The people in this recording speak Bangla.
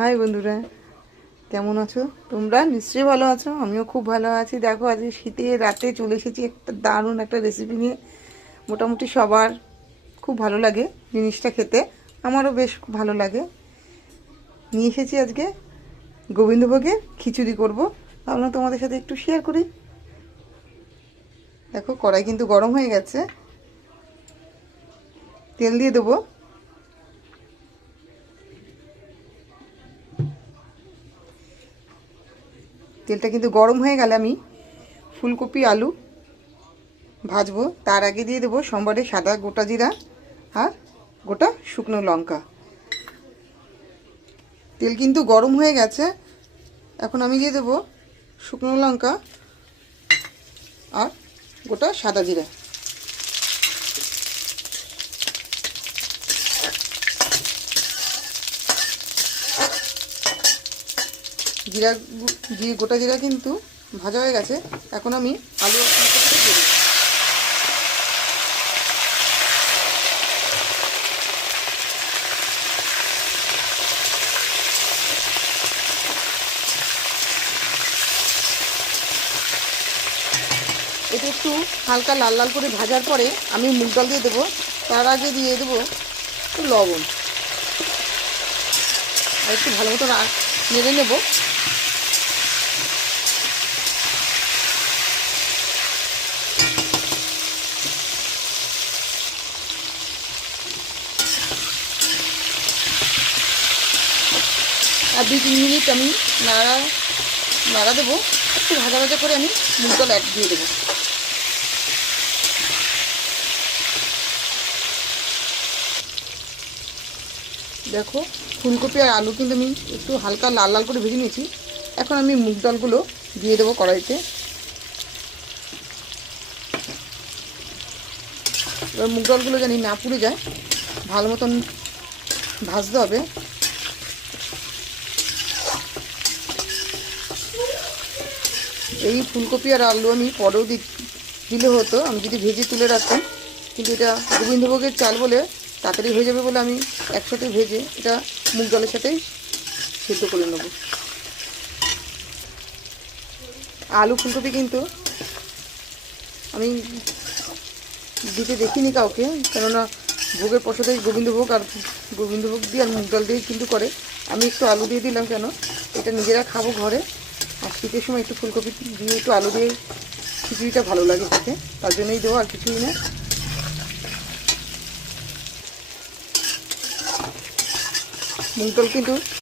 হাই বন্ধুরা, কেমন আছো? তোমরা নিশ্চয়ই ভালো আছো, আমিও খুব ভালো আছি। দেখো আজকে শীতের রাতে চলে এসেছি একটা দারুণ একটা রেসিপি নিয়ে। মোটামুটি সবার খুব ভালো লাগে জিনিসটা খেতে, আমারও বেশ খুব ভালো লাগে। নিয়ে এসেছি আজকে গোবিন্দভোগের খিচুড়ি করব, ভাবলাম তোমাদের সাথে একটু শেয়ার করি। দেখো কড়াই কিন্তু গরম হয়ে গেছে, তেল দিয়ে দেবো। তেলটা কিন্তু গরম হয়ে গেলে আমি ফুলকপি আলু ভাজবো। তার আগে দিয়ে দেবো সোমবারে সাদা গোটা জিরা আর গোটা শুকনো লঙ্কা। তেল কিন্তু গরম হয়ে গেছে, এখন আমি দিয়ে দেবো শুকনো লঙ্কা আর গোটা সাদা জিরা। জিরা গোটা জিরা কিন্তু ভাজা হয়ে গেছে, এখন আমি আলু দিয়ে দেবো। এটা একটু হালকা লাল লাল করে ভাজার পরে আমি মুগ ডাল দিয়ে দেবো। তার আগে দিয়ে দেবো একটু লবণ আর একটু ভালো মতো নেড়ে নেব। আর 2-3 মিনিট আমি নাড়া দেবো। একটু ভাজা ভাজা করে আমি মুগ ডাল দিয়ে দেবো। দেখো ফুলকপি আর আলু কিন্তু আমি একটু হালকা লাল লাল করে ভেজে নিয়েছি। এখন আমি মুগ ডালগুলো দিয়ে দেবো কড়াইতে। এবার মুগ ডালগুলো জানি না পুড়ে যায়, ভালো মতন ভাজতে হবে। এই ফুলকপি আর আলু আমি পরেও দিলে হতো, আমি যদি ভেজে তুলে রাখতাম, কিন্তু এটা গোবিন্দভোগের চাল বলে তাড়াতাড়ি হয়ে যাবে বলে আমি একসাথে ভেজে এটা মুগ ডালের সাথেই সিদ্ধ করে নেব। আলু ফুলকপি কিন্তু আমি দিতে দেখিনি কাউকে, কেননা ভোগের প্রসাদে গোবিন্দভোগ দিয়ে আর মুগ ডাল দিয়ে কিন্তু করে। আমি একটু আলু দিয়ে দিলাম, কেন এটা নিজেরা খাবো ঘরে, আর শীতের সময় একটু ফুলকপি দিয়ে একটু আলু দিয়ে খিচুড়িটা ভালো লাগে খেতে, তার জন্যই দেবো, আর কিছুই না। মুগ ডাল কিন্তু